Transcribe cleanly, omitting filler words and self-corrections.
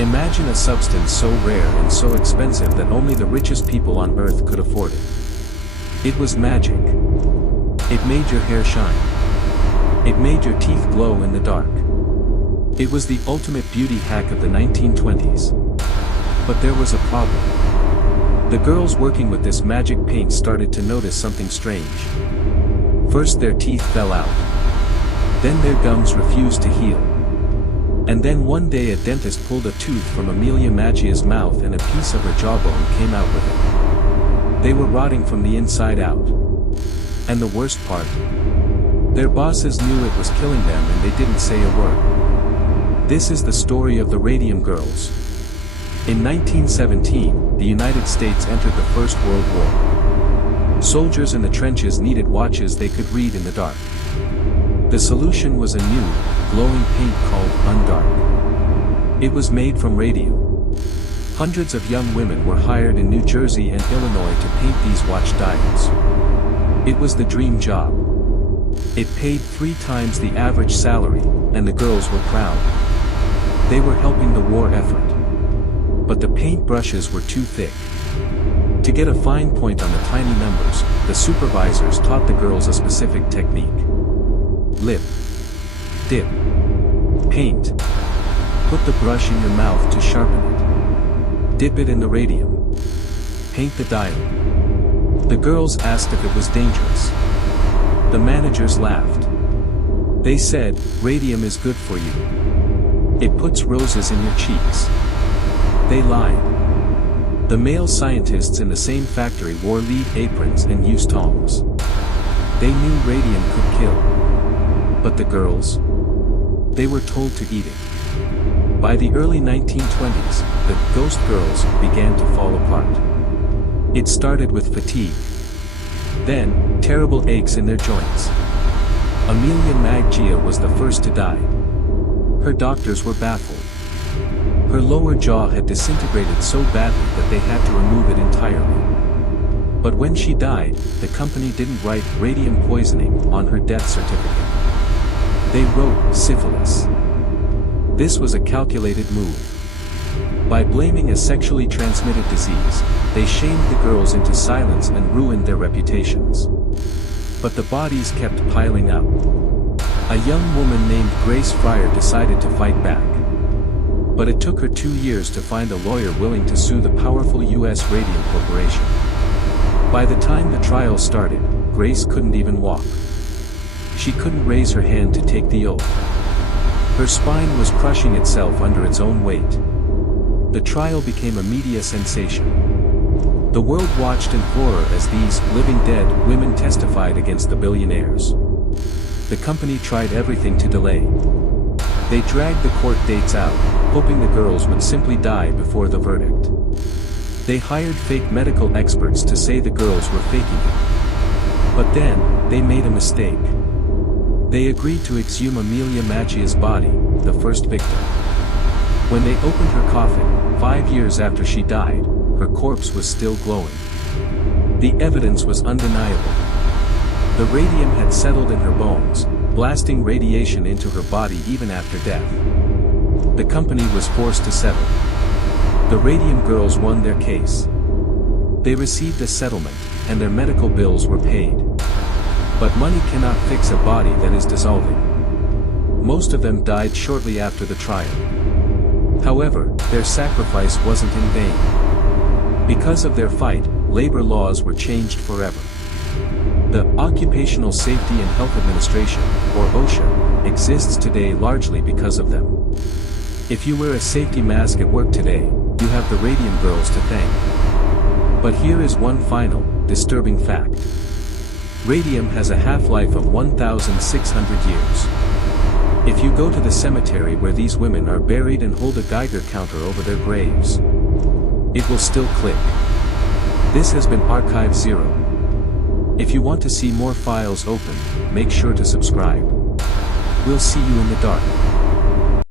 Imagine a substance so rare and so expensive that only the richest people on Earth could afford it. It was magic. It made your hair shine. It made your teeth glow in the dark. It was the ultimate beauty hack of the 1920s. But there was a problem. The girls working with this magic paint started to notice something strange. First their teeth fell out. Then their gums refused to heal. And then one day a dentist pulled a tooth from Amelia Maggia's mouth and a piece of her jawbone came out with it. They were rotting from the inside out. And the worst part? Their bosses knew it was killing them and they didn't say a word. This is the story of the Radium Girls. In 1917, the United States entered the First World War. Soldiers in the trenches needed watches they could read in the dark. The solution was a new, glowing paint called Undark. It was made from radium. Hundreds of young women were hired in New Jersey and Illinois to paint these watch dials. It was the dream job. It paid 3 times the average salary, and the girls were proud. They were helping the war effort. But the paint brushes were too thick. To get a fine point on the tiny numbers, the supervisors taught the girls a specific technique. Lip. Dip. Paint. Put the brush in your mouth to sharpen it. Dip it in the radium. Paint the dial. The girls asked if it was dangerous. The managers laughed. They said, "Radium is good for you. It puts roses in your cheeks." They lied. The male scientists in the same factory wore lead aprons and used tongs. They knew radium could kill. But the girls? They were told to eat it. By the early 1920s, the ghost girls began to fall apart. It started with fatigue. Then, terrible aches in their joints. Amelia Maggia was the first to die. Her doctors were baffled. Her lower jaw had disintegrated so badly that they had to remove it entirely. But when she died, the company didn't write radium poisoning on her death certificate. They wrote syphilis. This was a calculated move. By blaming a sexually transmitted disease, they shamed the girls into silence and ruined their reputations. But the bodies kept piling up. A young woman named Grace Fryer decided to fight back. But it took her 2 years to find a lawyer willing to sue the powerful U.S. Radium Corporation. By the time the trial started, Grace couldn't even walk. She couldn't raise her hand to take the oath. Her spine was crushing itself under its own weight. The trial became a media sensation. The world watched in horror as these living dead women testified against the billionaires. The company tried everything to delay. They dragged the court dates out, hoping the girls would simply die before the verdict. They hired fake medical experts to say the girls were faking it. But then, they made a mistake. They agreed to exhume Amelia Maggia's body, the first victim. When they opened her coffin, 5 years after she died, her corpse was still glowing. The evidence was undeniable. The radium had settled in her bones, blasting radiation into her body even after death. The company was forced to settle. The Radium Girls won their case. They received a settlement, and their medical bills were paid. But money cannot fix a body that is dissolving. Most of them died shortly after the trial. However, their sacrifice wasn't in vain. Because of their fight, labor laws were changed forever. The Occupational Safety and Health Administration, or OSHA, exists today largely because of them. If you wear a safety mask at work today, you have the Radium Girls to thank. But here is one final, disturbing fact. Radium has a half-life of 1,600 years. If you go to the cemetery where these women are buried and hold a Geiger counter over their graves, it will still click. This has been Archive 0. If you want to see more files open, make sure to subscribe. We'll see you in the dark.